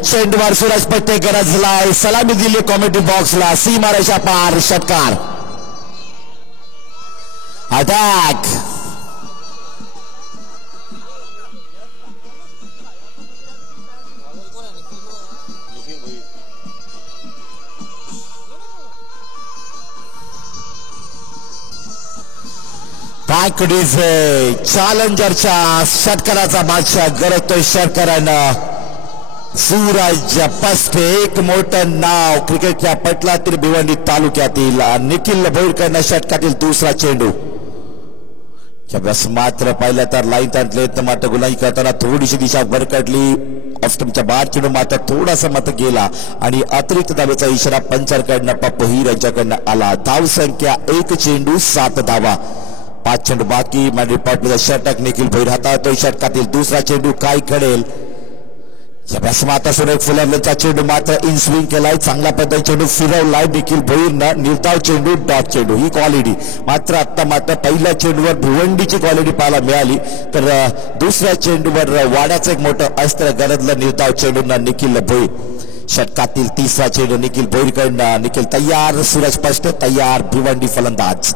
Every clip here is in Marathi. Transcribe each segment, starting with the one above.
चेंडूवर सूरज पट्टे गरजलाय, सलामी दिली कॉमेडी बॉक्सला, सीमारेषा पार, षटकार. अटॅक. पाकडीज चॅलेंजरच्या षटकाराचा बादशाह गरजतोय षटकारानं सूरज पस्टे. एक मोठं नाव क्रिकेटच्या पटलातील भिवंडी तालुक्यातील. निखिल भोईरकडनं षटकातील दुसरा चेंडू. मात्र पाहिलं तर लाईन तांतले तर मात्र गुलामी करताना थोडीशी दिशा भरकटली. ऑफस्टमच्या बाहेर चेंडू मात्र थोडासा मत गेला आणि अतिरिक्त धावेचा इशारा पंचांकडनं पप्पू हिर यांच्याकडनं आला. धाव संख्या 1 चेंडू 7 धावा. 5 चेंडू बाकी. मॅडी पाटला षटक निखिल भोईर हाताळतोय. षटकातील दुसरा चेंडू काय घडेल. माता सुरेख फुलरचा चेंडू मात्र इन स्विंग केलाय. चांगल्या पद्धतीने चेंडू फिरवलाय निखिल भोईरनं. निर्धाव चेंडू डॉट चेंडू ही क्वालिटी. मात्र आता मात्र पहिल्या चेंडूवर भिवंडीची क्वालिटी पाहायला मिळाली तर दुसऱ्या चेंडूवर वाड्याचं एक मोठं अस्त्र गरजलं निर्धाव चेंडूनं निखिल भोईर. षटकातील तिसरा चेंडू निखिल भोईरकडनं. निखिल तयार. सूरज स्पष्ट तयार. भिवंडी फलंदाज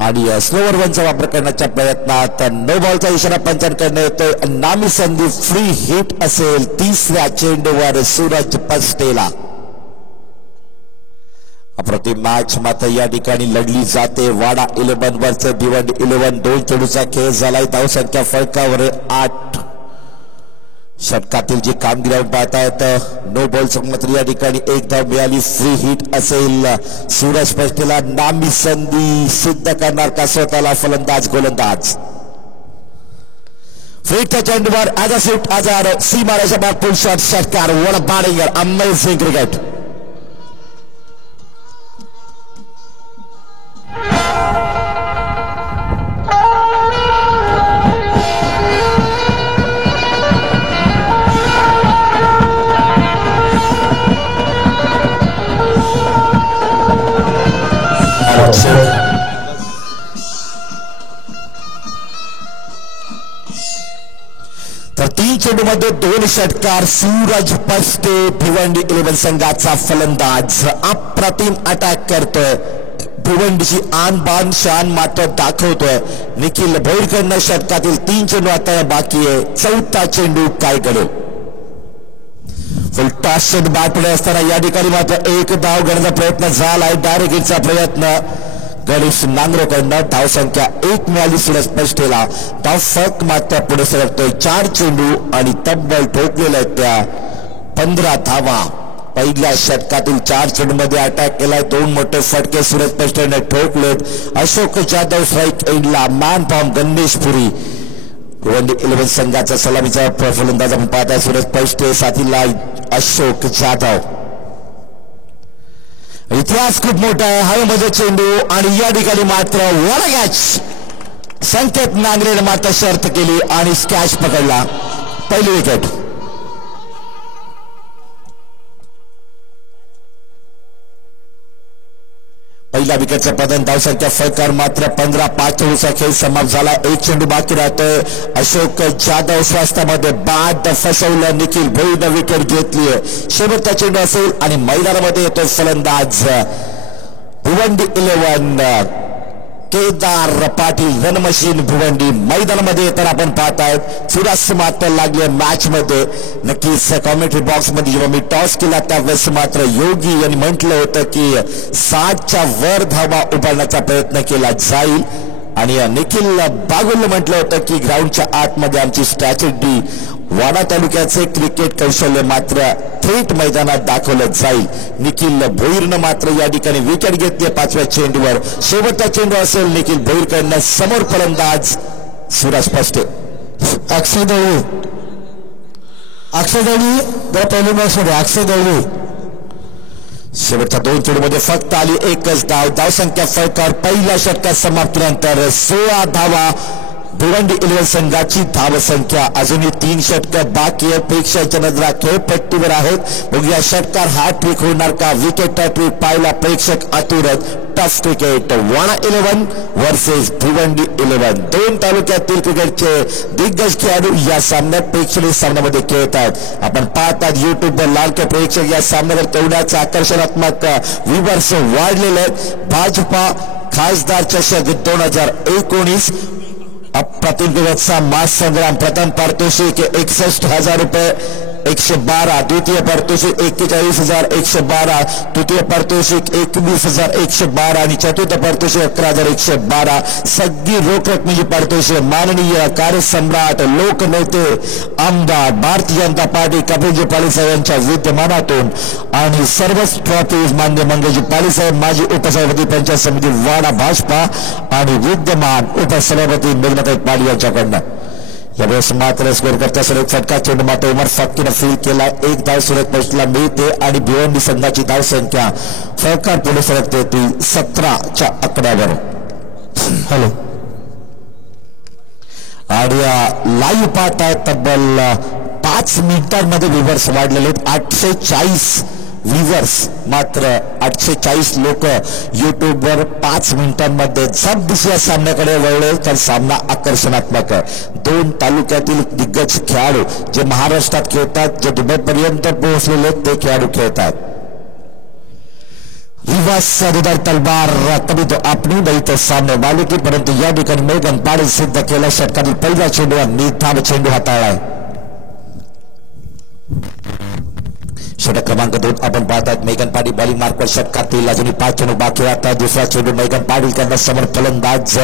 आणि स्लोवर वनचा वापर करण्याच्या प्रयत्नात नो बॉलचा इशारा पंचांकडनं येतोय. नामी संधी फ्री हिट असेल तिसऱ्या चेंडूवर सूरज पस्टेला. अप्रतिम मॅच मात्र या ठिकाणी लढली जाते. वाडा 11 वरचे भिवंडी 11. 2 चेंडूचा खेळ झालाय. धाव संख्या फलकावर 8. षटकातील जी कामगिरी आपण पाहतायत नो बॉल मात्र या ठिकाणी 1 धाव मिळाली. फ्री हिट असेल. सूरज पस्टेला नामी संधी सिद्ध करणार का स्वतःला फलंदाज गोलंदाज. फ्रीटच्या चेंडूवर ॲज अ स्विफ्ट आजार सीमारेषा बाहेर पुल शॉट. षटकार. One a batting. Amazing cricket. तर 3 चेंडूमध्ये 2 षटकार. सूरज पस्टे भिवंडी 11 संघाचा फलंदाज अप्रतिम अटॅक करतोय. भिवंडीची आन बान शान मात्र दाखवतोय. निखिल भोईरकडनं षटकातील 3 चेंडू आता बाकी आहे. 4था चेंडू काय घडेल. फुलटॉस चेंडू बाद पुढे असताना या ठिकाणी मात्र 1 धाव घेण्याचा प्रयत्न झालाय. डायरेक्ट हिटचा प्रयत्न गणेश नांगरेकडनं. धाव संख्या 1 मिळाली सूरज पस्टेला. धाव फक मात्र पुढे सरकतोय. 4 चेंडू आणि तब्बल ठोकलेल्या आहेत त्या 15 धावा. पहिल्या षटकातील 4 चेंडूमध्ये अटॅक केलाय. 2 मोठे फटके सूरज पस्टेने ठोकलेत. अशोक जाधव स्ट्राईक एंडला. मॅन फॉर्म गणेश पुरी. भिवंडी 11 संघाचा सलामीचा फलंदाज आपण पाहताय. सूरज पस्टे साथीला अशोक जाधव. इतिहास खूप मोठा आहे. हवेमध्ये चेंडू आणि या ठिकाणी मात्र वन कॅच. संकेत नांगरेने मात्र शर्त केली आणि कॅच पकडला. पहिली विकेट. पहिल्या विकेटचा पतन. धाव संख्या फलकार मात्र 15. 5 चेंडूचा खेळ समाप्त झाला. 1 चेंडू बाकी राहतोय. अशोक जाधव स्वास्थ्यामध्ये बाद फसवलं. निखिल भोईरनं विकेट घेतलीय. शेवटचा चेंडू असेल आणि मैदानामध्ये येतो फलंदाज भिवंडी 11 केदार पाटील. रणमशीन भिवंडी मैदानामध्ये येताना आपण पाहतायत. सुरास मात्र लागले मॅच मध्ये. नक्कीच कॉमेंट्री बॉक्स मध्ये जेव्हा मी टॉस केला त्यावेळेस मात्र योगी यांनी म्हटलं होतं की 60च्या वर धावा उभारण्याचा प्रयत्न केला जाईल आणि निखिल बागुल म्हटलं होतं की ग्राउंडच्या आतमध्ये आमची स्ट्रॅटेजी वाडा तालुक्याचे क्रिकेट कौशल्य मात्र थेट मैदानात दाखवलं जाईल. निखिल भोईरनं मात्र या ठिकाणी विकेट घेतली 5व्या चेंडूवर. शेवटचा चेंडू असेल निखिल भोईरकडनं. समोर फलंदाज सूरज पस्टे. अक्षय दळवी जरा पहिल्या मॅच मध्ये अक्षय दळवी. शेवटच्या 2 चेंडूमध्ये फक्त आली 1च धाव. धाव संख्या फलकार. पहिल्या षटकात समाप्तीनंतर 16 धावा भिवंडी 11 संघाची धावसंख्या अजूनही 3 षटकं बाकी आहे. प्रेक्षकांच्या नजरा खेळपट्टीवर आहेत. मग या षटकार हॅट्रिक होणार का? विकेट हॅट्रिक पाहिला प्रेक्षक आतुर. Tough cricket 1-11 versus Bhiwandi 11. दोन तालुक्यातील क्रिकेटचे दिग्गज खेळाडू या सामन्यात प्रेक्षणीय सामन्यामध्ये खेळतात. आपण पाहतात युट्यूबवर लाडके प्रेक्षक या सामन्यावर तेवढ्याच आकर्षणात्मक व्ह्यूअर्स वाढलेले आहेत. भाजपा खासदार चषक 2019 प्रतिनिधित्वाचा मास संग्राम प्रथम पारितोषिक 61,000 रुपये 112, द्वितीय पारितोषिक 41,112, तृतीय पारितोषिक 21,112 आणि चतुर्थ पारितोषिक 11,112. सगळी रोख रकमेची पारितोषिक माननीय कार्यसम्राट लोकनेते आमदार भारतीय जनता पार्टी कपिलजी पाटील यांच्या विद्यमानातून आणि सर्वच ट्रॉफीज मान्य मंगेशजी पाटील माजी उपसभापती पंचायत समिती वाडा भाजपा आणि विद्यमान उपसभापती मेघनाताई पाटील यांच्याकडनं. यावेळेस मात्र स्कोर करता सुरेख फटका चेंडू मात्र उमर फटकीनं फील केला. एक धाव सुरेख पोस्टला मिळते आणि भिवंडी संघाची धाव संख्या फरकार पुढे सरकते ती 17च्या आकड्यावर. हॅलो आणि लाईव्ह पाहताय तब्बल 5 मिनिटांमध्ये व्ह्यूअर्स वाढलेले आहेत. 840 व्ह्यूअर्स मात्र 840 लोक युट्यूबवर 5 मिनिटांमध्ये सब दुसऱ्या सामन्याकडे वळले तर सामना आकर्षणात्मक आहे. दोन तालुक्यातील दिग्गज खेळाडू जे महाराष्ट्रात खेळतात, जे दुबईपर्यंत पोहोचलेले ते खेळाडू खेळतात. रिवाज सदर तलवार कभी तो आपली नाही तर सामने वाले की, परंतु या ठिकाणी मेघन पाटील सिद्ध केला. षटकातील पहिल्या चेंडूवर निर्धाव चेंडू हाताळलाय. षटक क्रमांक 2 आपण पाहतात. मेघन पाटील बॉलिंग मार्कवर षटकातील अजूनही 5 चेंडू बाकी राहतात. दुसरा चेंडू मेघन पाटील त्यांना समोर फलंदाज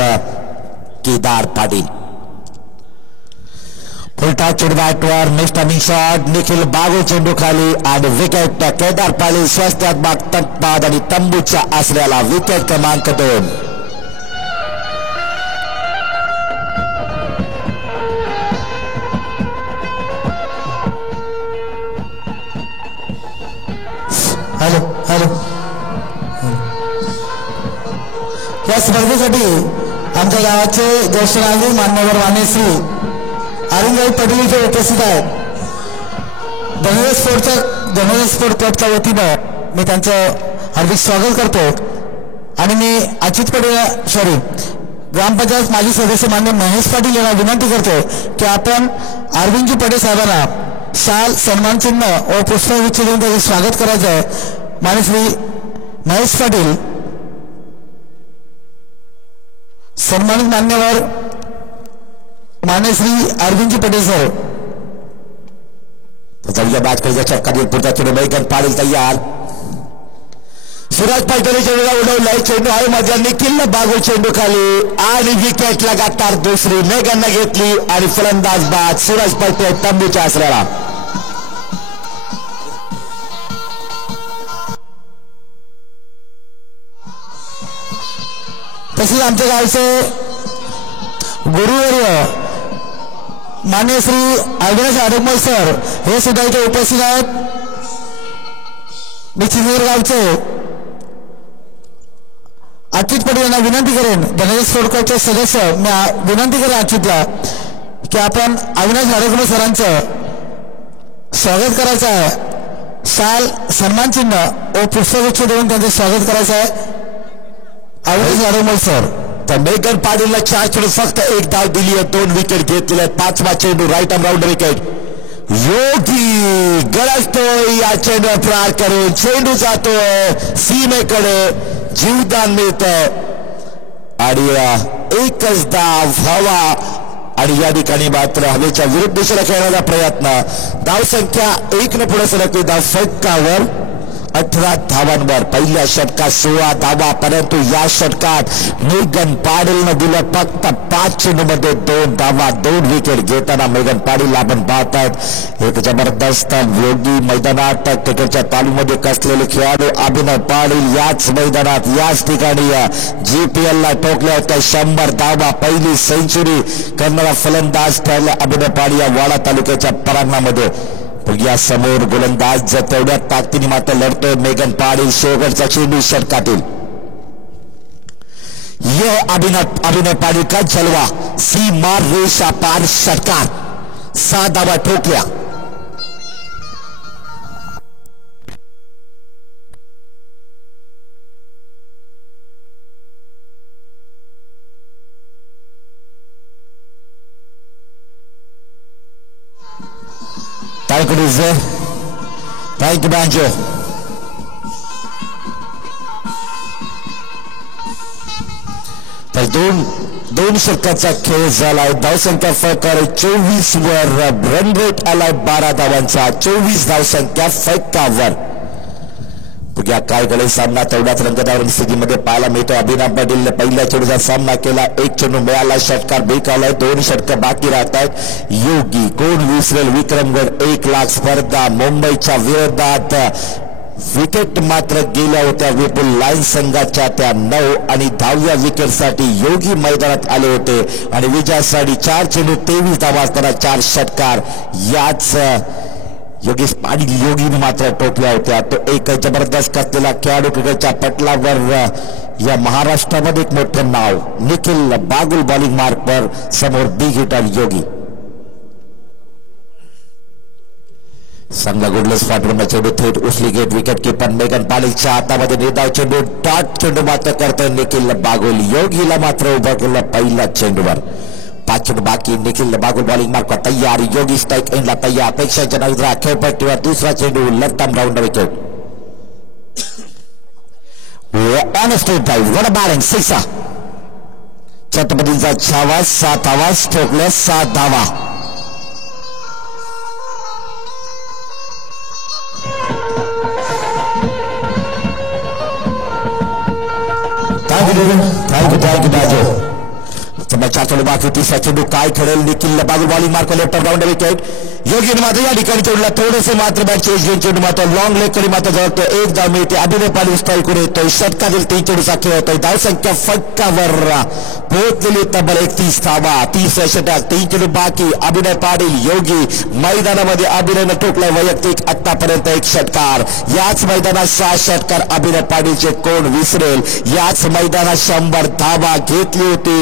केदार पाटील. उलटा चेंडू बॅटवर नेक्स्ट टर्निंग शॉट निखिल बागू चेंडू खाली आणि विकेट. केदार पाटील स्वस्तात बाद आणि तंबूच्या आसऱ्याला विकेट क्रमांक 2. हॅलो हॅलो या स्पर्धेसाठी आमच्या गावाचे ज्येष्ठ नागरिक मान्यवर मान्यश्री अरविंदभाई पटेल इथे उपस्थित आहेत. धनुष स्पोर्ट क्लबच्या वतीनं मी त्यांचं हार्दिक स्वागत करतो. आणि मी अच्युत पटेल ग्रामपंचायत माजी सदस्य मान्य महेश पाटील यांना विनंती करतो की आपण अरविंदजी पटेल साहेबांना शाल सन्मान चिन्ह व पुष्पगुच्छ देऊन त्याचे स्वागत करायचं आहे. मानश्री महेश पाटील सन्मानित मान्यवर मान्यश्री अरविंदजी पटेल सर. जाऊया बॅटकडे चक्का पुढचा चेंडू मेघन पाटील तयार. सुरज पाटील चेंडूला उडवलाय. चेंडू आहे माझ्या निखिल बागू चेंडू खाली आणि विकेट लगातार दुसरी मेघननं घेतली आणि फलंदाज बाद. सुरज पाटील तंबूच्या आसऱ्याला. तसेच आमच्या गावचे गुरुवर्य मान्य श्री अविनाश आडमल सर हे सुद्धा इथे उपस्थित आहेत. मी चिंचवड गावचे अच्युत पटेल यांना विनंती करेन, धनंजय सोडकरचे सदस्य मी विनंती करेन अच्युतला की आपण अविनाश आडमल सरांचं स्वागत करायचं आहे. शाल सन्मान चिन्ह व पुष्पगुच्छ देऊन त्यांचं स्वागत करायचं आहे. अविनाश आडमल सर. तर मेघन पाटीलला 4 चेंडू फक्त 1 धाव दिली आहे. 2 विकेट घेतलेले आहेत. 5वा चेंडू राईट आर्म राऊंड विकेट. योगी गरजतोय या चेंडूवर प्रहार करून चेंडू जातोय सीमेकडे. जीवदान मिळतंय आणि एकच धाव हवा आणि या ठिकाणी मात्र हवेच्या विरुद्ध दिशेला खेळण्याचा प्रयत्न. धावसंख्या 1 न पुढे सरकली. धाव फटकावर 18 धावांवर. पहिल्या षटकात 16 धावा, परंतु या षटकात मेघन पाटीलनं दिलं फक्त 5 चेंडूमध्ये 2 धावा. 2 विकेट घेताना मेघन पाटील आपण पाहतात एक जबरदस्त योगी मैदानात क्रिकेटच्या तालमीमध्ये कसलेले खेळाडू अभिनव पाटील याच मैदानात याच ठिकाणी GPL ला ठोकल्या होत्या 100 धावा. पहिली सेंचुरी करणारा फलंदाज ठरला अभिनव पाटील या वाडा तालुक्याच्या परांगणामध्ये. या समोर गोलंदाज तेवढ्या ताकदीने मात्र लढतोय मेघन पाटील. शेवटचा चेंडू षटकातील ये अभिनय पाटील का जलवा, सीमा रेषा पार षटकार, 7 धावा ठोकल्या. Thank you, Rizzo. Thank you, Banjo. तर दोन षटकाचा खेळ झालाय. धावसंख्या फरकावर 24 वर, रन रेट आलाय 12 धावांचा. 24 धावसंख्या फरकावर. बघूया काय घडेल. सामना तेवढ्याच रंगतदार स्थितीमध्ये पाहायला मिळतो. अभिनव पाटीलने पहिल्या चेंडूचा सामना केला, 1 चेंडू मिळाला, षटकार बेकावलाय. 2 षटक बाकी राहत आहेत. योगी कोण विसरेल. विक्रमगड 1 लाख स्पर्धा मुंबईच्या विरोधात. विकेट मात्र गेल्या होत्या विपुल लायन्स संघाच्या त्या 9 आणि 10व्या विकेटसाठी योगी मैदानात आले होते आणि विजयासाठी 4 चेंडू 23 धावा असताना 4 षटकार याच योगेश पाटील योगीने मात्र टोपल्या होत्या. तो एक जबरदस्त असलेला खेळाडू क्रिकेटच्या पटलावर या महाराष्ट्रामध्ये एक मोठं नाव. निखिल बागुल बॉलिंग मार्क पर समोर बिग हिटर योगी. चांगला गुडलेस फाटून चेंडू थेट उचली गेट. विकेट किपर मेगन पालीच्या हातामध्ये निर्धाव चेंडू. डॉट चेंडू मात्र करतोय निखिल बागुल. योगीला मात्र उभा केला पहिल्या चेंडूवर. 5 चेंडू बाकी. निखिल बागुल बॉलिंग मार्क तयार. योगी स्ट्राइक एंडला तयार. अपेक्षाच्या नजरा खेळपट्टीवर. दुसरा चेंडू left arm round wicket. On straight drive. What a batting. 6. छत्रपतींचा छावा. 7 धावा ठोकल्या. 7 धावा. थँक्यू बाजू. 4 चेंडू बाकी. तिसरा चेंडू काय खेळेल. Nikhil Bagul bowling mark left round wicket. Yogi मात्र या ठिकाणी चेंडूला थोडेसे मात्र बॅट चेंज घेऊन चेंडू मात्र लॉंग लेग कडे मात्र जवळतो. 1 धाव मिळते. अभिनय पाटील स्ट्राईकवर येतोय. षटकातील 3 चेंडूचा खेळ होतोय. धावसंख्या फटकावर पोहोचलेली तब्बल 31 धावा. 30 षटक. 3 चेंडू बाकी. अभिनय पाटील योगी मैदानामध्ये. अभिनयनं ठोकलाय वैयक्तिक आतापर्यंत 1 षटकार. याच मैदानात 6 षटकार अभिनय पाटीलचे कोण विसरेल. याच मैदानात 100 धावा घेतली होती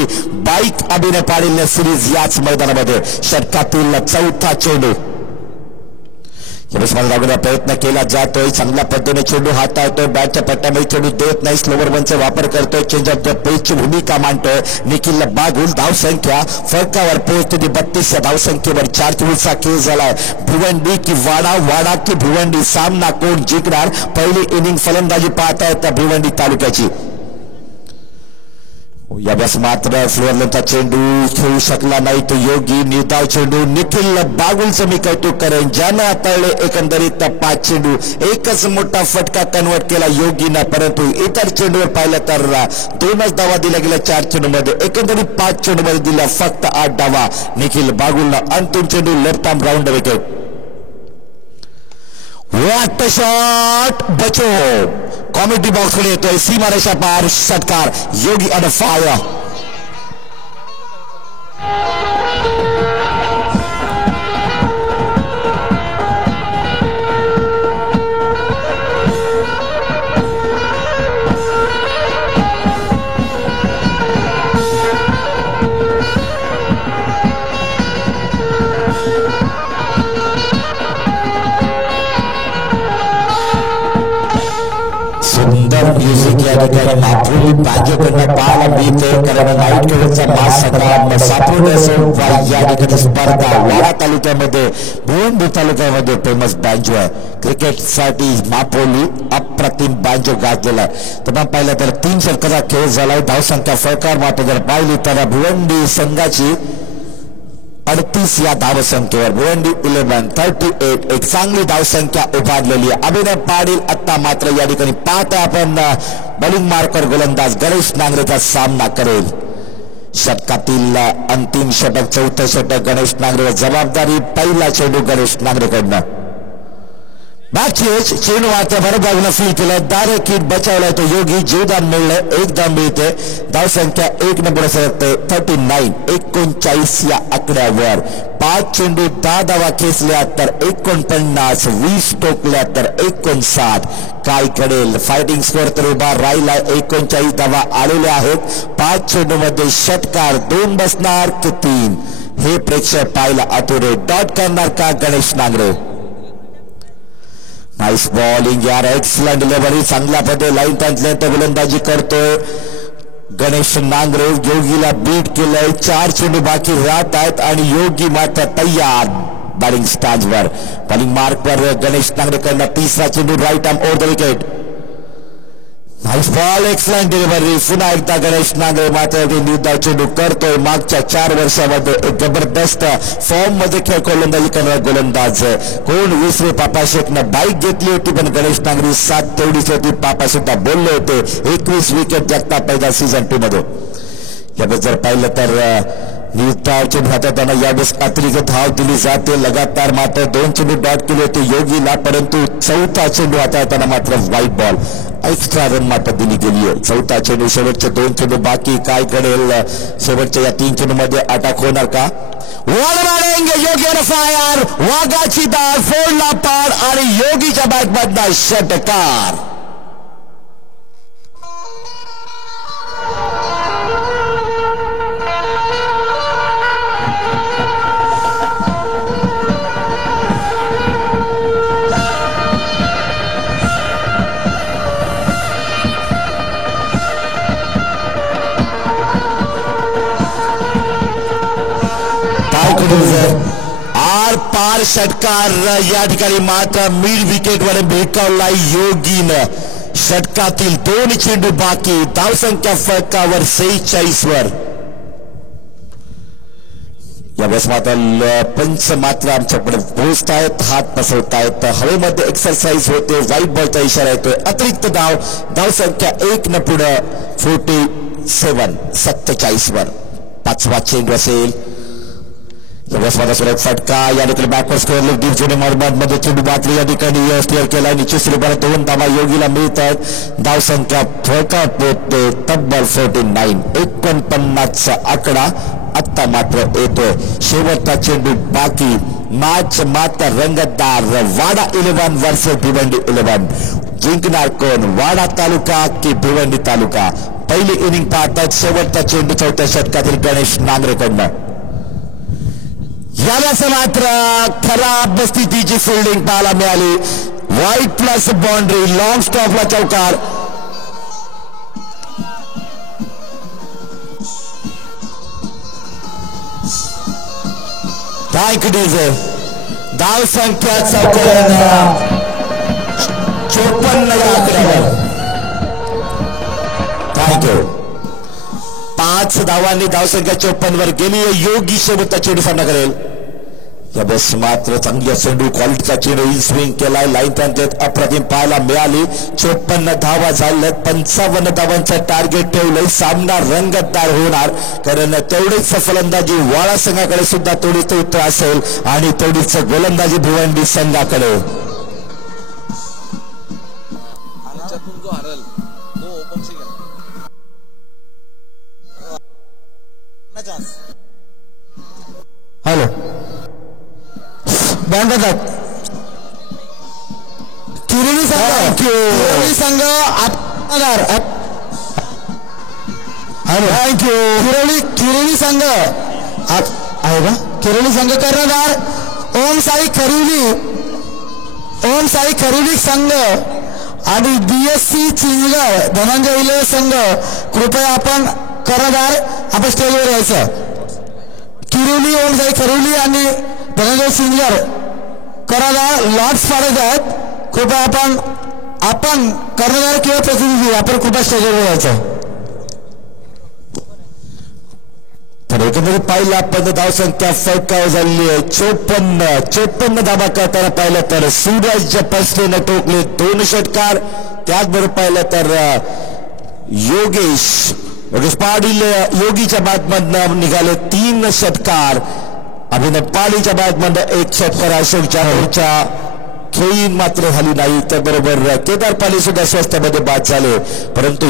बाईक अभिनय पाटीलने सिरीज. याच मैदानामध्ये षटकातील 4था चेंडू लागण्याचा प्रयत्न केला जातोय. चांगल्या पद्धतीने चेंडू हाताळतोय. बॅटच्या पट्ट्यामध्ये चेंडू देत नाही. स्लोवर वनचा वापर करतोय. चेंजअपच्या पेचची भूमिका मांडतोय निखिल बागुल. धावसंख्या फरकावर पोहोचते 32 धावसंख्येवर. 4 चेंडूचा खेळ झालाय. भिवंडी की वाडा, वाडा की भिवंडी. सामना कोण जिंकणार. पहिली इनिंग फलंदाजी पाहतायत त्या भिवंडी तालुक्याची. यावेळेस मात्र फ्लोअरचा चेंडू खेळू शकला नाही तो योगी. निर्धाव चेंडू. निखिल बागुलचं मी कौतुक करेन ज्यानं हाताळले एकंदरीत 5 चेंडू. एकच मोठा फटका कन्वर्ट केला योगीनं. परंतु इतर चेंडूवर पाहिलं तर 2च धावा दिल्या गेल्या 4 चेंडूमध्ये. एकंदरीत 5 चेंडूमध्ये दिल्या फक्त 8 धावा. निखिल बागुलनं अंतिम चेंडू left arm round wicket. What shot. बचो कॉमेडी बॉक्स कडे येतोय. सीमारेषा पार षटकार. योगी ऑन फायर. म्युझिक या ठिकाणी मातृ बाजूकडनं पाहायला मिळते. कारण नाईट क्रिकेटचा महासंग्राम सापडण्याचं या ठिकाणी स्पर्धा वाडा तालुक्यामध्ये भिवंडी तालुक्यामध्ये फेमस बँजो आहे. क्रिकेटसाठी मापोली अप्रतिम बँजो गाजलेला आहे. तर मग पाहिलं तर 3 षटकाचा खेळ झालाय. धावसंख्या फरकार मात्र जर पाहिली तर भिवंडी संघाची 38 या धावसंख्येवर. भिवंडी 11-38. एक चांगली धावसंख्या उभारलेली आहे. अभिनय पाटील आता मात्र या ठिकाणी पाहता आपण बॉलिंग मार्कर गोलंदाज गणेश नांगरेचा सामना करेल. षटकातील अंतिम षटक 4थं षटक गणेश नांगरेवर. जबाबदारी पहिला चेंडू गणेश नांगरेकडनं. बॅकचेज चेंडू मात्र बरोबर बाजूला फील केलं डायरेक्ट किट बचावलाय तो योगी जीवदान मिळलं एक धाव मिळते धावसंख्या 1 नंबर सरकते 39 39 या आकड्यावर 5 चेंडू 10 धावा खेचल्या तर 49 20 टोकल्या तर 59 काय करेल फायटिंग स्कोअर तर उभा राहिला 39 धावा आलेल्या आहेत 5 चेंडू मध्ये षटकार 2 बसणार की 3 हे प्रेक्षक पाहायला आतुरे डॉट करणार का गणेश नांगरे नाइस बॉलिंग यार एक्सलंट डिलिव्हरी चांगल्या पद्धतीने लाईन टंचले गोलंदाजी करतोय गणेश नांगरे योगीला बीट केलंय 4 चेंडू बाकी राहत आहेत आणि योगी मात्र तयार बॅटिंग स्टँडवर बॉलिंग मार्कवर गणेश नांगरे करणार तिसरा चेंडू right arm over the wicket nice ball excellent delivery पुन्हा एकदा गणेश नांगरे मात्र निर्धाव चेंडू करतोय मागच्या 4 वर्षामध्ये एक जबरदस्त फॉर्म मध्ये खेळ गोलंदाजी करणारा गोलंदाज कोण विसरे पापा शेखनं बाईक घेतली होती पण गणेश नांगरे 7 तेवढीच होती पापा सुद्धा बोलले होते 21 विकेट जगता पहिला सीझन 2 मध्ये यावेळेस जर पाहिलं तर निर्धाव चेंडू हाताळताना यावेळेस अतिरिक्त धाव दिली जाते लगातार मात्र 2 चेंडू डॉट केले होते योगीला परंतु चौथा चेंडू हाताळताना मात्र व्हाईट बॉल एक्स्ट्रा रन मात्र दिली गेली आहे चौथा चेंडू शेवटचे 2 चेंडू बाकी काय करेल शेवटच्या या 3 चेंडू मध्ये अटॅक होणार का वॉल मारेंगे योगी फायर वाघाची दार फोडला पार आणि योगीच्या बॅट मधला षटकार आर पार षटकार या ठिकाणी मात्र मिड विकेट वर भेटवलाय योगीनं षटकातील 2 चेंडू बाकी धावसंख्या फरकावर 46 वर यावेळेस मात्र पंच मात्र आमच्याकडे पोहोचत आहेत हात पसरतायत हवेमध्ये एक्सरसाइज होते व्हाईट बॉलचा इशारा येतोय अतिरिक्त धावसंख्या 1 न पुढे 47 वर 5वा चेंडू असेल फटका या ठिकाणी backward score leg deep zone मध्ये चेंडू बातरी या ठिकाणी क्लिअर केला निश्चित स्वरूपाने 2 धावा योगीला मिळत आहेत धावसंख्या फरकात पोहोचते तब्बल 49 चा आकडा आत्ता मात्र येतोय शेवटचा चेंडू बाकी मॅच मात्र रंगतदार वाडा 11 वर्सेस भिवंडी 11 जिंकणार कोण वाडा तालुका की भिवंडी तालुका पहिली इनिंग पाहतात शेवटचा चेंडू चौथ्या षटकातील गणेश नांगरेकडनं याला मात्र खराब स्थितीची फिल्डिंग पाहायला मिळाली व्हाईट प्लस बाउंड्री लॉंग स्टॉपला चौकार धाव संख्या 54 या आकड्यावर थँक्यू 5 धावांनी धावसंख्या 54 वर गेली योगी शेवटचा चेंडू सामना करेल यावेळेस मात्र चांगल्या चेंडू क्वालिटीचा चेंडू इन स्विंग केलाय लाईन टंचलेत अप्रतिम पाहायला मिळाली 54 धावा झाल्यात 55 धावांचं टार्गेट ठेवलंय सामना रंगतदार होणार कारण तेवढीच फलंदाजी वाळा संघाकडे सुद्धा थोडीच उत्तर असेल आणि थोडीच गोलंदाजी भिवंडी संघाकडे हॅलो किरणी संघ किरणी संघ आहे का किरणी संघ कर्णधार ओम साई खरिवली संघ आणि बीएससी चिंगळ धनंजय इले संघ कृपया आपण कर्णधार आपण स्टेजवर यायचं किरोली ओम साई खरिवली आणि धनंजय सिंगर कर्णधार लॉर्ड्स फारज आहेत कृपया आपण कर्णधार किंवा प्रतिनिधी आपण कृपया स्टेजवर यायचं तर एकंदरीत पाहिलं आपण धावसंख्या फरकावर झालेली आहे 54 धावा करताना पाहिलं तर सूरज पसलेनं टोकले 2 षटकार त्याचबरोबर पाहिलं तर योगेश पाटील योगीच्या बॅटमधनं निघाले 3 षटकार अभिनव पालीच्या बॅटमधनं 1 षटकार अशोक चाहूरच्या खेळी मात्र झाली नाही. त्याबरोबर केदारपाली सुद्धा स्वस्तामध्ये बाद झाले. परंतु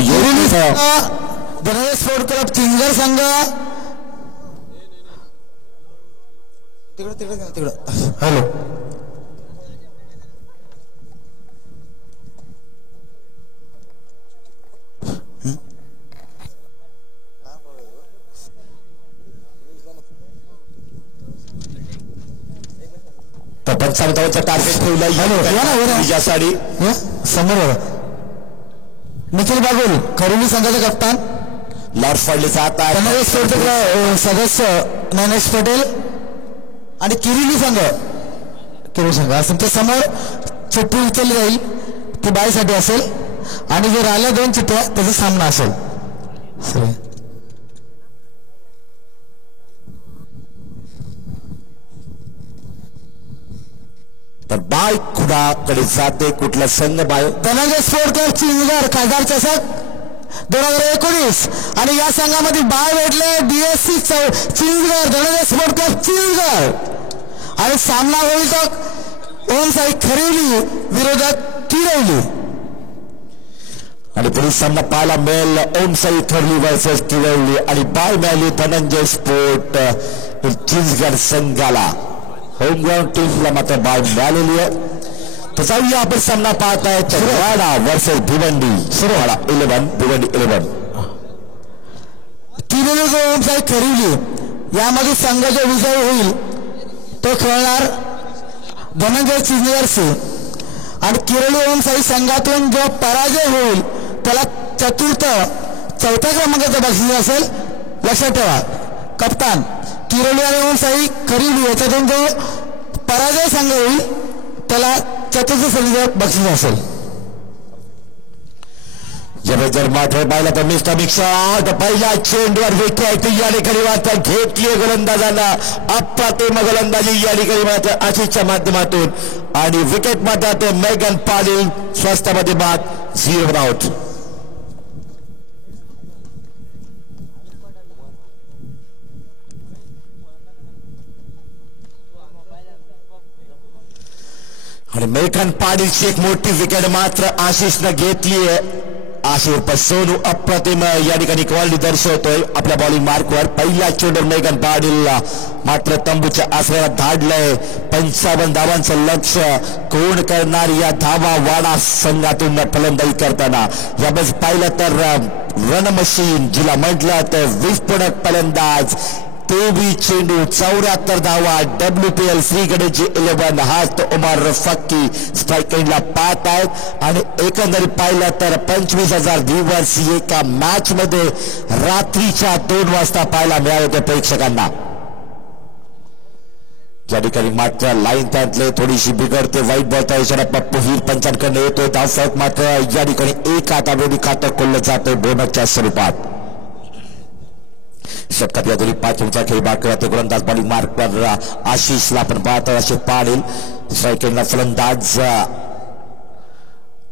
धनंजय स्पोर्ट क्लब चिंचगड संघ तिकडं हॅलो पंचावताचा टार्गेट ठेवला साडी समोर निखिल बागुल खरेदी संघाचा कप्तान लॉर्ड फडलीचा आता धनंजय स्पोर्ट क्लब सदस्य ज्ञानेश पटेल आणि किरीली संघ असं त्या समोर चिठ्ठी उचलली जाईल ती बाईसाठी असेल आणि जर आल्या 2 चिठ्ठ्या त्याचा सामना असेल. तर बाय कुणाकडे जाते कुठला संघ bye Dhananjay sport club Chinchgad खासदार चषक 2019 आणि या संघामध्ये बाय भेटले DSC Chinchgad Dhananjay sport club Chinchgad आणि सामना होईल तो ओमसाई खरेवली विरोधात किरवली आणि पुढील सामना पाहायला मिळेल ओमसाई खरली वर्सेस किरवली आणि बाय मिळाली धनंजय स्पोर्ट चिंचगड संघाला. होमग्राउंड टीमला मात्र बाय मिळालेली आहे. तर जाऊया आपण सामना पाहताय वाडा वर्सेस भिवंडी. सुरवाडा 11 भिवंडी 11. किरवली ओमसाई खरेवली यामध्ये संघ जो विजय होईल तो खेळणार धनंजय चिंचगडचे आणि किरवली ओमसाई संघातून जो पराजय होईल त्याला चौथ्या क्रमांकाचं बक्षीस असेल. लक्षात ठेवा कप्तान किरवली आणि ओमसाई खरेवली याच्यातून जो पराजय संघ होईल त्याला चतुर्थ श्रेणीचं बक्षीस असेल. जर मात्र पाहिला तर मिस्टर शॉट पहिल्या चेंडूवर विकेट या ठिकाणी मात्र घेतली गोलंदाजांना. अप्रतिम गोलंदाजी या ठिकाणी मात्र आशिषच्या माध्यमातून आणि विकेट मात्र ते मेगन पाटील स्वस्तामध्ये बाद 0 आउट. आणि मेघन पाटीलची एक मोठी विकेट मात्र आशिषनं घेतली आहे. आशिष सोनू अप्रतिम या ठिकाणी क्वालिटी दर्शवतोय आपल्या बॉलिंग मार्कवर. पहिल्या चेंडूवर मेघन पाटील मात्र तंबूच्या आसऱ्याला धाडलंय. 55 धावांचं लक्ष कोण करणार या धावा वाडा संघातून फलंदाजी करताना. यावेळेस पाहिलं तर रन मशीन जिला म्हटलं तर विस्फोटक फलंदाज 23 चेंडू 74 धावा WPL श्रीगणेशजी 11 हाच तो उमर फक्की स्ट्राईक रेंजला पाहत आहेत. आणि एकंदरीत पाहिलं तर 25,000 व्ह्यूअर्स एका मॅच मध्ये रात्रीच्या 2 वाजता पाहायला मिळाले होते प्रेक्षकांना. ज्या ठिकाणी मात्र लाईन त्यातले थोडीशी बिघडते. वाईट बॉलचा इशारा पप्पू हिर पंचांकडे येतोय. धाव फरक मात्र या ठिकाणी एक हातावेळी खातं खोललं जातोय बोनसच्या स्वरूपात. षटकात या दोन्ही 5 चेंडूचा खेळ बाकी राहतो. गोलंदाज बॉलिंग मार्कवर आशिषला आपण पाहतो. आशिष पाटील स्ट्राईकरला फलंदाज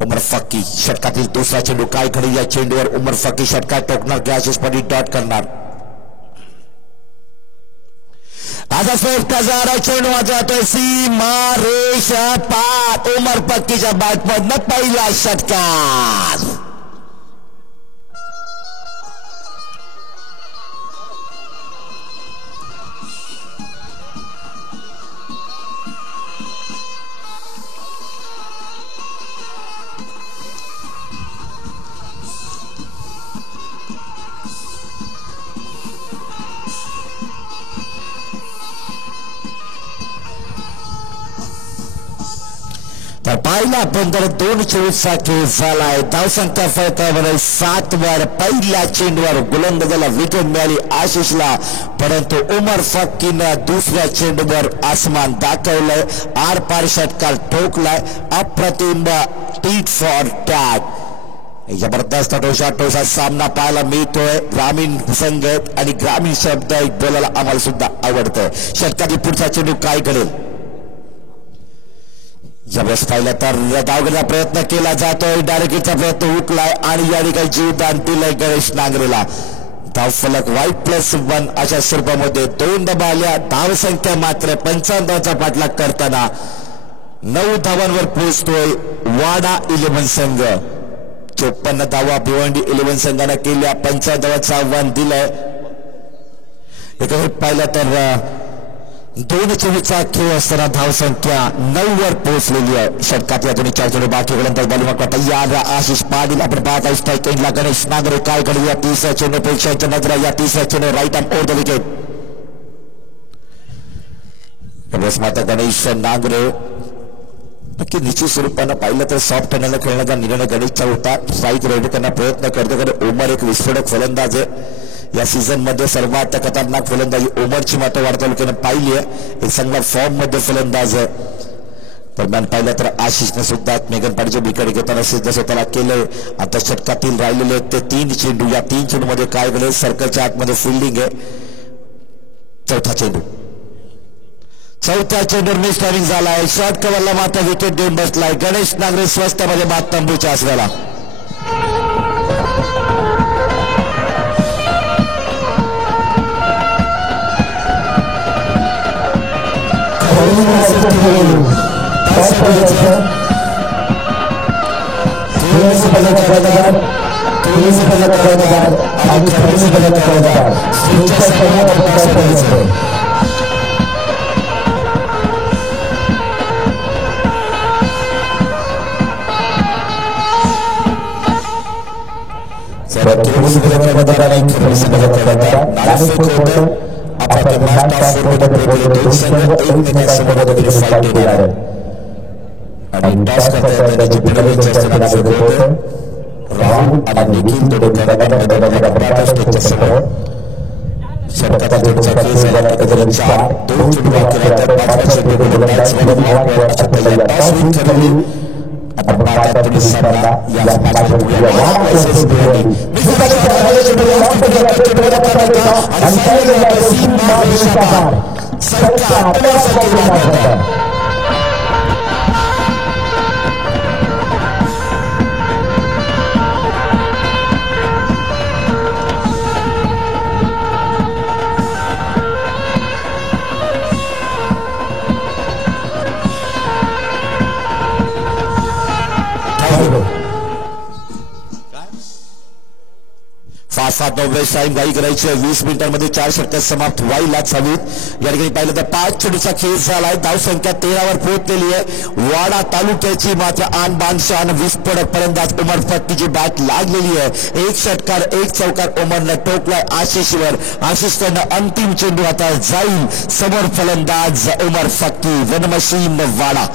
उमर फक्की. षटकातील दुसरा चेंडू काय घडी या चेंडूवर उमर फक्की षटकात टोकणार की आशिष पाटील डॉट करणार. आता स्वेप्टाचा चेंडू जातोय सीमा रेषा पार उमर फक्कीच्या बॅटमधनं पहिला षटकार. पाहिला आपण तर 2 चेंडूचा खेळ झालाय. धावसंख्या फलकावर 7 वर पहिल्या चेंडूवर गोलंदाजाला विकेट मिळाली आशिषला. परंतु उमर फक्कीनं दुसऱ्या चेंडूवर आसमान दाखवलंय. आरपार षटकार ठोकलाय. अप्रतिम टीट फॉर टॅट. जबरदस्त टोसा सामना पाहायला मिळतोय. ग्रामीण संघ आणि ग्रामीण शब्द बोलायला आम्हाला सुद्धा आवडतंय. षटकातील पुढचा चेंडू काय करेल. ज्यावेळेस पाहिलं तर धावण्याचा प्रयत्न केला जातोय. डायरेक्टचा प्रयत्न हुकलाय आणि या ठिकाणी जीवदान दिलंय गणेश नांगरेला. धावफलक Y+1 अशा स्वरूपामध्ये 2 दबा आल्या. धावसंख्या मात्र 55चा पाठलाग करताना 9 धावांवर पोहोचतोय वाडा 11 संघ. 54 धावा भिवंडी 11 संघाने केल्या. 50 धावांचं आव्हान दिलंय. एका पाहिलं तर 2 चेंडूचा खेळ असताना धाव संख्या 9 वर पोहोचलेली आहे. षटकातल्या दोन्ही 4 चेंडू बाकी गोलंदाज बॉलिंग तयार. आशिष पाटील आपण पाहत आहोत स्ट्राईक एंडला गणेश नागरे काय करू या तिसऱ्या चेंडू पेक्षाच्या नजरा. या तिसऱ्या चेंडू right arm over the wicket. माता गणेश नागरे नक्की निश्चित स्वरूपानं पाहिलं तर सॉफ्ट टर्नला खेळण्याचा निर्णय गणेशचा होता. स्ट्राईक रेडी करण्याचा प्रयत्न करतो कारण ओमर एक विस्फोटक फलंदाज आहे. या सीझन मध्ये सर्वात खतरनाक फलंदाजी ओमरची मात्र वाढ तालुक्यानं पाहिली आहे. एक चांगला फॉर्म मध्ये फलंदाज आहे. दरम्यान पाहिलं तर आशिषने सुद्धा मेघन पाटीलचे विकेट घेताना सिद्ध स्वतःला केलंय. आता षटकातील राहिलेले ते 3 चेंडू. या 3 चेंडू मध्ये काय केलं सर्कलच्या आतमध्ये फिल्डिंग आहे. चौथ्या चेंडूवर मिस टायमिंग झालाय. शॉर्ट कव्हरला मात्र विकेट देऊन बसलाय गणेश नागरे स्वस्तामध्ये बाद तंबूच्या आसऱ्याला. टाइम गाई करायची 20 मिनिटांमध्ये 4 षटक समाप्त व्हायलाच हवीत. या ठिकाणी पाहिलं तर 5 चेंडूचा खेळ झालाय. धाव संख्या 13 वर पोहोचलेली आहे. वाडा तालुक्याची मात्र आन बान शान विस्फोटक फलंदाज उमर फक्कीची बॅट लागलेली आहे. 1 षटकार 1 चौकार उमरनं टोकलाय आशिषवर. आशिषकडनं अंतिम चेंडू आता जाईल समोर फलंदाज उमर फक्की. वन मशीन वाडा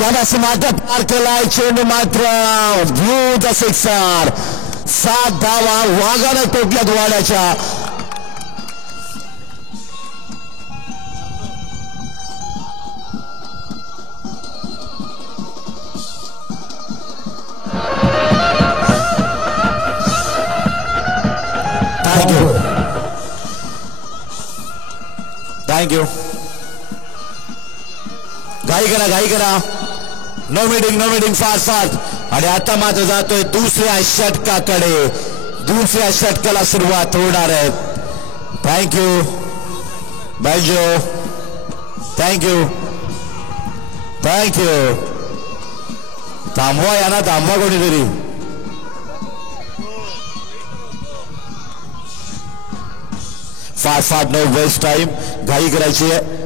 याला समाधान पार केलाय. चेंडू मात्र व्ह्यूज सिक्सर. 7 धावा वाघानं टोकल्यात वाड्याच्या. थँक्यू. घाई करा. No meeting fast. आणि आता मात्र जातोय दुसऱ्या षटकाकडे. दुसऱ्या षटकाला सुरुवात होणार आहे. थँक्यू बायजो. थँक्यू. थांबवा या ना, थांबवा कोणीतरी. Fast no waste time. घाई करायची आहे.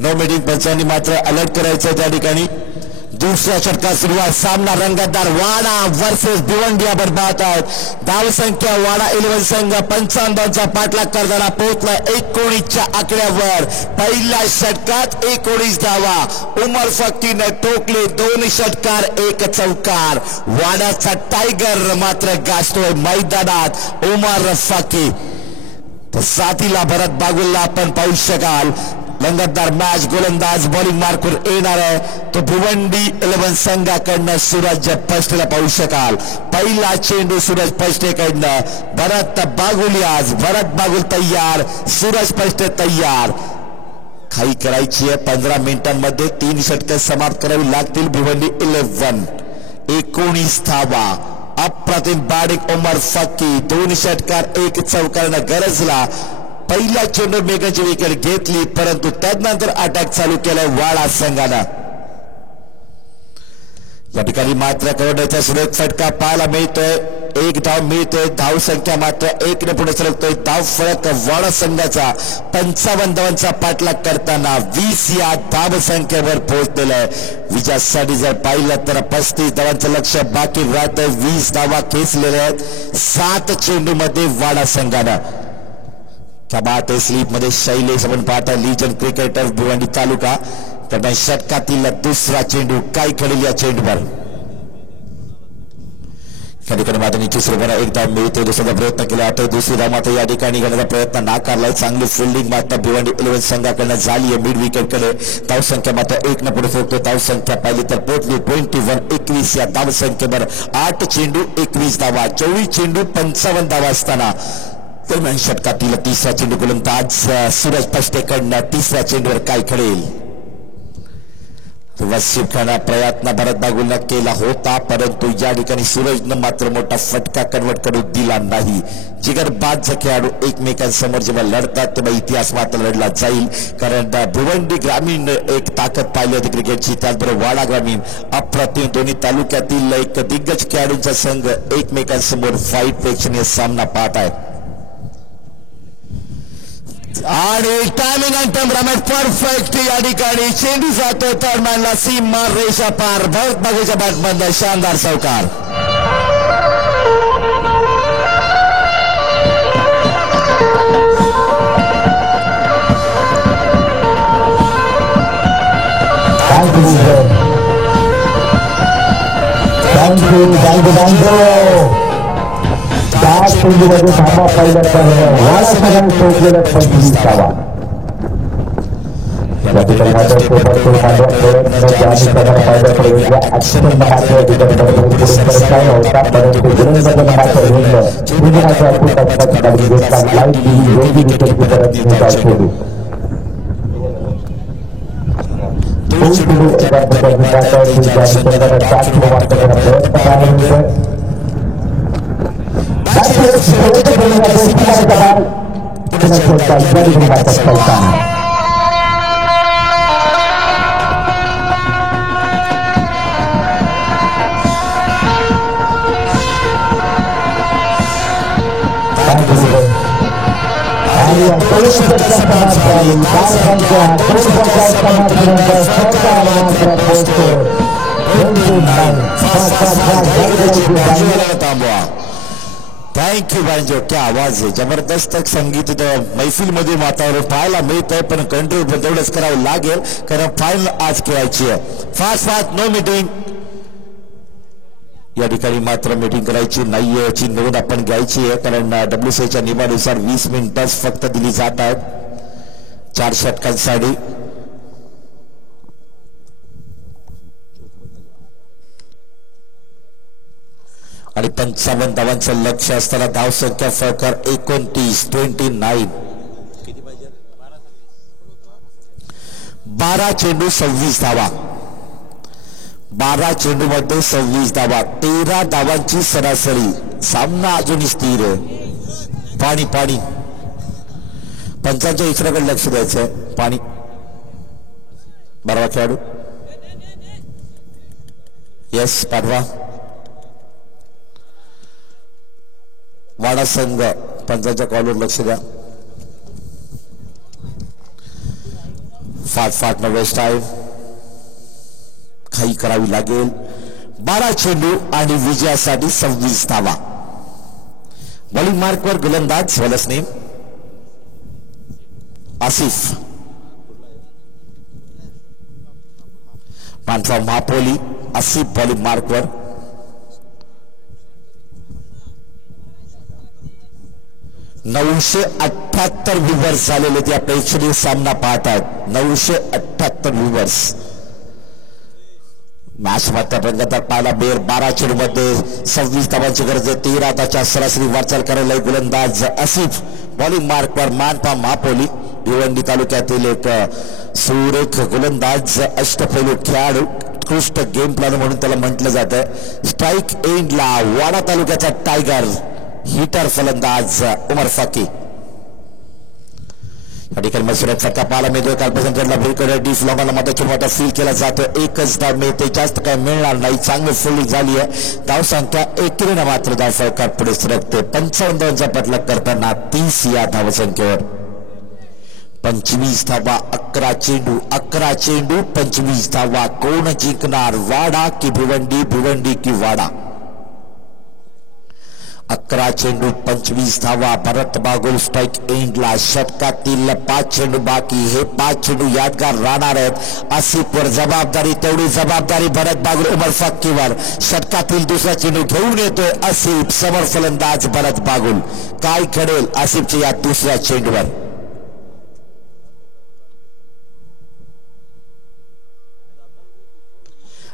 नो मीटिंग पंचांनी मात्र अलर्ट करायचं त्या ठिकाणी. दुसऱ्या षटकात सुरुवात. सामना रंगतदार. वाडा वर्सेस भिवंडी आपण पाहत आहोत. धाव संख्या वाडा 11 संघ 55 धावांचा पाठलाग करताना पोहोचला 19च्या आकड्यावर. पहिल्या षटकात 19 धावा उमर फक्कीने टोकले. 2 षटकार 1 चौकार. वाड्याचा टायगर मात्र गाजतोय मैदानात. उमर फक्की साथीला भरत बागुलला आपण पाहू शकाल. रंगतदार मॅच. गोलंदाज बॉलिंग मार्कवर येणार आहे तो भिवंडी 11 संघाकडनं सूरज पष्टेला पाहू शकाल. पहिला चेंडू सूरज पष्टेकडनं. भरत बागुल भरत बागुल तयार. सूरज पष्टे तयार. खाई करायची आहे. 15 मिनिटांमध्ये 3 षटकं समाप्त करावी लागतील. भिवंडी 11 19 धावा. अप्रतिम बारीक उमर फक्की 2 षटकार 1 चौकारनं गरजला. पहिल्या चेंडूवर मेघाची विकेट घेतली, परंतु त्यानंतर अटॅक चालू केलाय वाडा संघानं. या ठिकाणी मात्र कवड्याचा सुरेख फटका पाहायला मिळतोय. एक धाव मिळतोय. धाव संख्या मात्र 1 ने पुढे सरकतोय. धाव फरक वाडा संघाचा 55 धावांचा पाठलाग करताना 20 या धाव संख्येवर पोहोचलेला आहे. विजयासाठी जर पाहिलं तर 35 धावांचं लक्ष बाकी राहतंय. 20 धावा खेचलेल्या आहेत 7 चेंडू मध्ये वाडा संघानं. क्या बात आहे. स्लीप मध्ये शैलेश आपण पाहता लीजन क्रिकेटर भिवंडी तालुका त्यांना षटकातील दुसरा चेंडू काय करेल या चेंडूवर. या ठिकाणी मात्र निश्चित स्वरूपाने एक धाव मिळते. दुसरा प्रयत्न केला आता दुसरी धाव मात्र या ठिकाणी करण्याचा प्रयत्न नाकारलाय. चांगली फिल्डिंग मात्र भिवंडी 11 संघाकडनं झाली आहे मिड विकेट कडे. धाव संख्या मात्र 1 न पुढे सरकतो. धाव संख्या पाहिली तर पोहोचली 21 या धाव संख्येवर 8 चेंडू 21 धावा. 24 चेंडू 55 धावा असताना दरम्यान षटकातील तिसरा चेंडू गोलंदाज सूरज पष्टेकडनं तिसऱ्या चेंडूवर काय खेळेल. शिवखाना प्रयत्न भरत बागुलनं केला होता, परंतु या ठिकाणी सूरजनं मात्र मोठा फटका कन्वर्ट करू दिला नाही. जिगरबाज खेळाडू एकमेकांसमोर जेव्हा लढतात तेव्हा इतिहास मात्र लढला जाईल. कारण भिवंडी ग्रामीण एक ताकद पाहिली होती क्रिकेटची, त्याचबरोबर वाडा ग्रामीण अप्रतिम दोन्ही तालुक्यातील एक दिग्गज खेळाडूंचा संघ एकमेकांसमोर फाईट प्रेक्षणीय सामना पाहत आहेत. आणि टायमिंग अँड टेम्परामेंट परफेक्ट. या ठिकाणी चेंडू जातो टर्मॅनला सीमा रेषा पार. भरत बागूच्या बॅटमधनं शानदार चौकार. चेंडूमध्ये धावा पाहिल्या तर वाडा संघाने सोडलेल्या 25 धावा. या ठिकाणी मात्र प्रयत्न पाहिल्या तर अत्यंत महत्वाची काय होता, परंतु गुणवत्ता मात्र गुणवत्ता योग्य विकेटची परत सोडू. थँक्यू बांजो. क्या आवाज आहे. जबरदस्त संगीत मैफिल मध्ये वातावरण पाहायला मिळत आहे, पण कंट्रोल पण तेवढंच करावं लागेल कारण फायनल आज खेळायची आहे. Fast no meeting. या ठिकाणी मात्र मीटिंग करायची नाहीये याची नोंद आपण घ्यायची आहे, कारण WCAच्या नियमानुसार 20 मिनिटच फक्त दिली जात आहेत 4 षटकांसाठी. आणि 55 धावांचं लक्ष असताना धाव संख्या फरक 29 12 चेंडू 26 धावा. 12 चेंडू मध्ये 26 धावा. 13 धावांची सरासरी. सामना अजूनही स्थिर आहे. पाणी पंचांच्या इशाऱ्याकडे लक्ष द्यायचंय. पाणी. बरोबर खेळाडू. येस पाठवा. वाडा संघ पंचांच्या कॉलवर लक्ष द्या. फाट न वेस्ट टाइम खाई करावी लागेल. 12 चेंडू आणि विजयासाठी 26 धावा. बॉलिंग मार्कवर गोलंदाज वलसने आसिफ. मानसा महापोली आसिफ बॉलिंग मार्कवर. $978 व्ह्यूवर्स झालेले ते प्रेक्षणीय सामना पाहतात. 978 व्ह्यूवर्स. मॅच मात्र रंगतात पाहायला बेर. 12 चेंडू मध्ये 26 धावांची गरज आहे. 13 धावांच्या सरासरी वाटचाल करायला गोलंदाज आसिफ बॉलिंग मार्कवर. मानपा महापोली भिवंडी तालुक्यातील एक सुरेख गोलंदाज अष्टपैलू खेळाडू. उत्कृष्ट गेम प्लॅन म्हणून त्याला म्हटलं जातं. स्ट्राईक एंडला वाडा तालुक्याचा टायगर हिटर फलंदाज उमर फाकी. ठिकाणी मसुराचा कपाला मिळतोय. कालपासून भीकडे डीफ लॉंगाला मध्याची मोठा फील केला जातो. एकच धाव मिळते, जास्त काय मिळणार नाही. चांगली फुल्ली झाली आहे. धाव संख्या 1 मात्र धाव फरकार पुढे सरकते. 55 धावांचा पटला करताना 30 या धावसंख्येवर. 25 धावा, 11 चेंडू, 11 चेंडू, 25 धावा. कोण जिंकणार, वाडा की भिवंडी, भिवंडी की वाडा? 11 चेंडू, 25 धावा. भरत बागुल स्ट्राईक एंडला. षटकातील 5 चेंडू बाकी. हे 5 चेंडू यादगार राहणार आहेत. आसिफवर जबाबदारी, तेवढी जबाबदारी भरत बागुल उमर फक्कीवर. षटकातील दुसरा चेंडू घेऊन येतोय आसिफ. समोर फलंदाज भरत बागुल. काय घडेल आसिफच्या या दुसऱ्या चेंडूवर?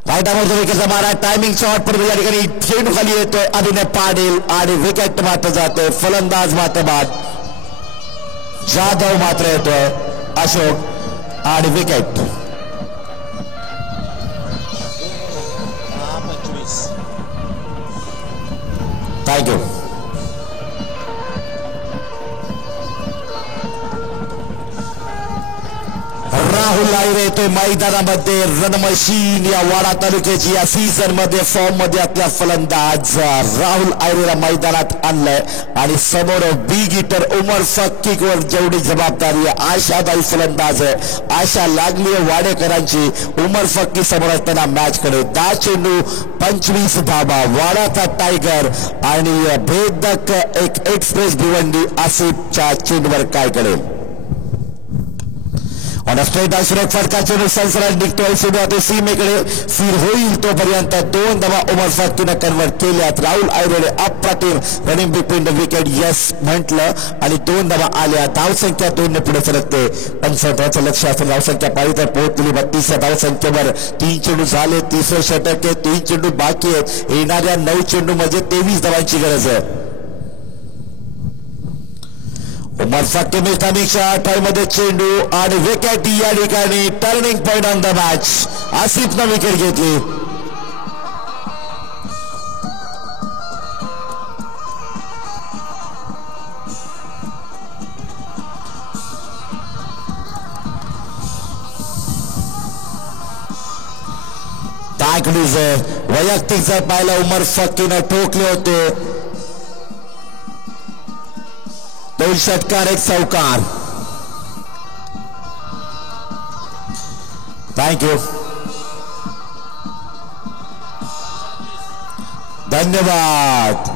राईट आमोर विकेटचा मारा. टायमिंग शॉट पण या ठिकाणी चेंडू खाली येतोय. अभिनय पाटील आणि विकेट मात्र जातोय. फलंदाज मात्र बाद. जाधव मात्र येतोय. अशोक आणि विकेट. थँक्यू. राहुल आयरे येतोय मैदानामध्ये. रणमशीन या वाडा तालुक्याची या सीझन मध्ये फॉर्म मध्ये असल्या फलंदाज राहुल आयरेला मैदानात आणलंय. आणि समोर बिग हिटर उमर फक्कीवर जेवढी जबाबदारी आहे, आशादायी फलंदाज आहे. आशा लागली आहे वाडेकरांची. उमर फक्की समोर असताना मॅच कडे 10 चेंडू, 25 धावा. वाडाचा टायगर आणि भेदक एक एक्सप्रेस भिवंडी. आसिफच्या चेंडूवर काय करेल? स्ट्रेट सुरेख फटका चेंडू सनसराट निघतोय. सुरुवात सीमेकडे फिर होईल तोपर्यंत 2 धावा उमर फक्कीनं कन्वर्ट केल्यात. राहुल आयरेने अप्रतिम running between the wicket yes म्हटलं आणि 2 धावा आल्या. धावसंख्या 2 ने पुढे सरकते. 55 लक्ष असून धावसंख्या पाहिली तर पोहोचली 32 धावसंख्येवर. 3 चेंडू झाले. तिसरं षटक आहे. 3 चेंडू बाकी आहेत. येणाऱ्या 9 चेंडू मध्ये 23 धावांची गरज आहे. उमर फक्की मिस्टामिक्सच्या 28 मध्ये चेंडू आणि विकेट या ठिकाणी. Turning point on the match. आसिफनं विकेट घेतली. टॅकलीज वैयक्तिक जर पाहिलं उमर फक्कीनं ठोकले होते. 2 षटकार 1 चौकार. थँक्यू. धन्यवाद.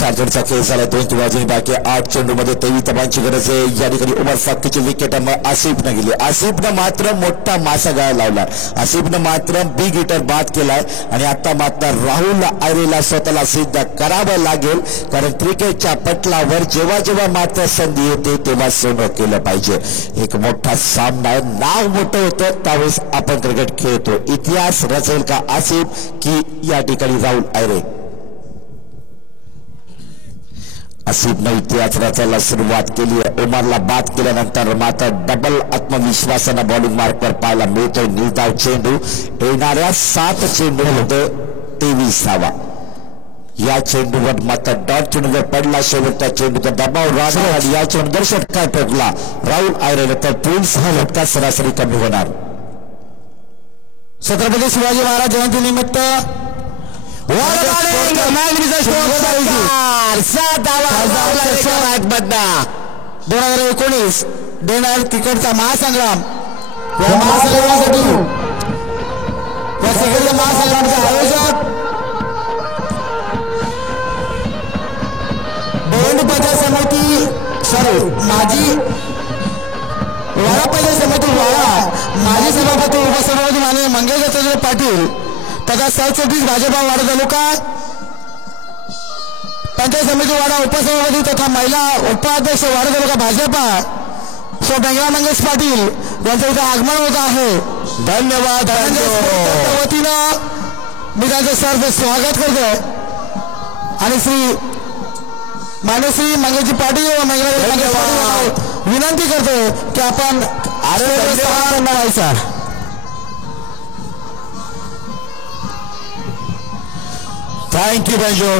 4 चेंडूचा खेळ झाला. 2 बाजूने बाकी. 8 चेंडू मध्ये 23 धावांची गरज आहे. या ठिकाणी उमर फक्कीची विकेट आसिफनं गेली. आसिफनं मात्र मोठा मासा गळा लावला. आसिफनं मात्र बिग हिटर बाद केलाय आणि आता मात्र राहुल आयरेला स्वतःला सिद्ध करावं लागेल. कारण क्रिकेटच्या पटलावर जेव्हा जेव्हा मात्र संधी येते तेव्हा सोनं केलं पाहिजे. एक मोठा सामना आहे. नाव मोठं होतं त्यावेळेस आपण क्रिकेट खेळतो. इतिहास रचेल का आसिफ की या ठिकाणी राहुल आयरे? आसिफनं इतिहास रचायला सुरुवात केली आहे. उमरला बाद केल्यानंतर मात्र डबल आत्मविश्वासानं बॉलिंग मार्कवर पाहायला मिळतोय. निर्धाव चेंडू. येणाऱ्या 7 चेंडूमध्ये 23 धावा. या चेंडूवर मात्र डॉट चेंडूवर पडला. शेवटच्या चेंडूचा दबाव राहणार आणि या चेंडूवर षटकार ठोकला राहुल आयरेने. तर पुढील 6 षटकार सरासरी कमी होणार. छत्रपती शिवाजी महाराज जयंती निमित्त 2019 देणार तिकडचा महासंग्राम. या महासंग्रामासाठी या सगळ्या महासंग्रामाचे आयोजक भिवंडी पंचायत समिती माजी वाडा पंचायत समिती वाडा माजी सभापती उपसभापती माननीय मंगेश दत्तात्रय पाटील तथा सरचिटणीस भाजपा वाडा तालुका पंचायत समिती वाडा उपसभापती तथा महिला उपाध्यक्ष वाडा तालुका भाजपा सो बेंगळा मंगेश पाटील यांचं इथं आगमन होत आहे. धन्यवाद. वतीनं मी त्यांचं सर्व स्वागत करतो आणि मान्यश्री मंगेशजी पाटील व मंगेश विनंती करतो की आपण व्हायचा. Thank you banjo.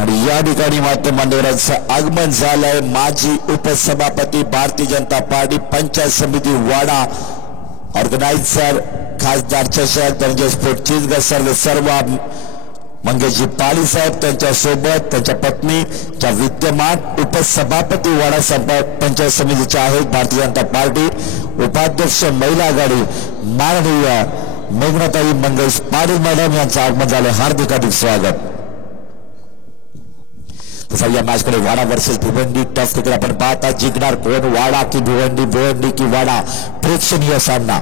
आणि या ठिकाणी मात्र मान्यवरांचं आगमन झालंय. माजी उपसभापती भारतीय जनता पार्टी पंचायत समिती वाडा, ऑर्गनायझर खासदार चषक धनंजय स्पोर्ट चिंचगड सर्व मंगेशजी पाली साहेब, त्यांच्यासोबत त्यांच्या पत्नी ज्या विद्यमान उपसभापती वाडा पंचायत समितीच्या आहेत भारतीय जनता पार्टी, उपाध्यक्ष महिला आघाडी माननीय मेघनाताई मंगेश पाटील मॅडम यांचं आगमन झालं. हार्दिक हार्दिक स्वागत. तसा या मॅच कडे वाडा वर्सेस भिवंडी टफ क्रिकेट आपण पाहता. जिंकणार कोण, वाडा की भिवंडी, भिवंडी की वाडा? प्रेक्षणीय सामना.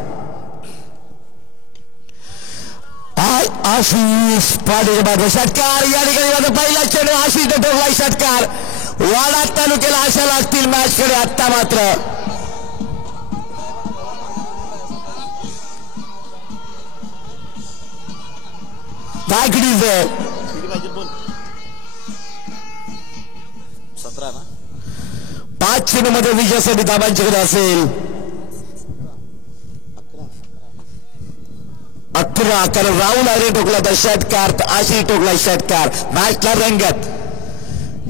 आशिष पाटील माझा षटकार या ठिकाणी माझा पहिला चेंडू आशिष ठोकला षटकार. वाडा तालुक्याला आशा लागतील मॅच कडे. आत्ता मात्र ताकदीच 5 चेंडू मध्ये विजयासाठी धाबांच्याकडे असेल 11. कारण राहुल आयरे टोकला तर षटकार, आशिष टोकला षटकार. मॅचला रंगत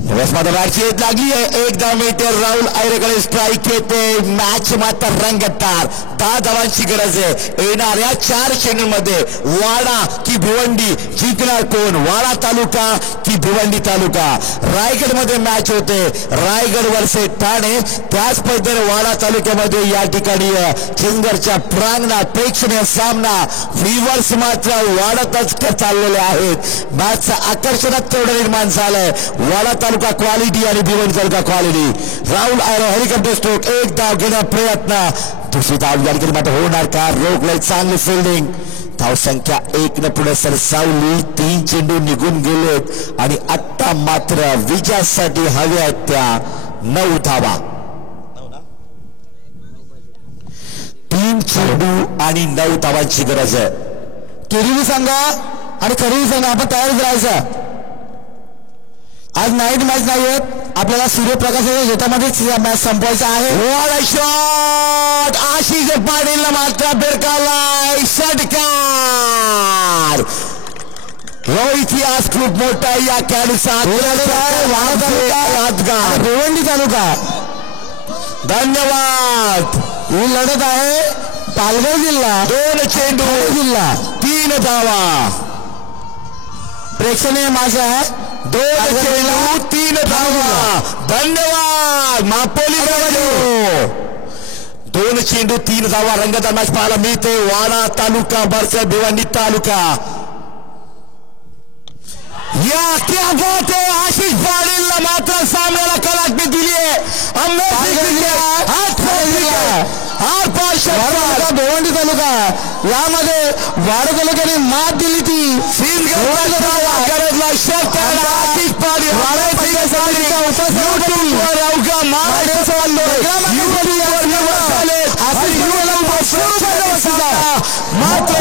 मॅच येत लागली आहे. एकदा मीटर राहुल आयरेकडे स्ट्राईक येते. मॅच मात्र रंगतदार. 10 धावांची गरज आहे. येणाऱ्या 4 चेंडूंमध्ये वाडा की भिवंडी, जिंकणार कोण, वाडा तालुका की भिवंडी तालुका? रायगड मध्ये मॅच होते, रायगड वर्सेस ठाणे. त्याच पद्धतीने वाडा तालुक्यामध्ये या ठिकाणी चिंचगडच्या प्रांगणात प्रेक्षणीय सामना. व्ह्यूअर्स मात्र वाढतच चाललेले आहेत. मॅचचं आकर्षणात तेवढं निर्माण झालंय. वाडा तालुका क्वालिटी आणि Bhiwandi taluka quality. Rahul Ayre helicopter stroke, एक धाव घेण्याचा प्रयत्न. दुसरी धाव या ठिकाणी मात्र होणार का? रोखलंय, चांगली फिल्डिंग. धाव संख्या 1 न पुढे सरसावली. 3 चेंडू निघून गेलेत आणि आता मात्र विजयासाठी हव्या आहेत त्या 9 धावा. 3 चेंडू आणि 9 धावांची गरज आहे. केरीवी सांगा आणि खरेदी सांगा, आपण तयार करायचं. आज नाईट मॅच नाही आहेत, आपल्याला सूर्यप्रकाशाच्या शेतामध्येच मॅच संपवायचा आहे. शॉट आशिष पाटीलला मात्र बेरकालाय षटकार. इतिहास खूप मोठा या खेळाडूचा. भिवंडी तालुका धन्यवाद. ही लढत आहे पालघर जिल्हा. 2 चेंडू जिल्हा 3 धावा. प्रेक्षणीय मॅच आहे. 2 चेंडू 3 धावा. धन्यवाद मापोली. 2 चेंडू 3 धावा. रंगतदार मॅच पाहायला मिळते. वाडा तालुका वर्सेस भिवंडी तालुका. या क्या बात है. आशिष पाटीलला मात्र सामन्याला कलाटणी दिली आहे. भिवंडी तालुका यामध्ये वाडा तालुक्याने मात दिली. ती मात्र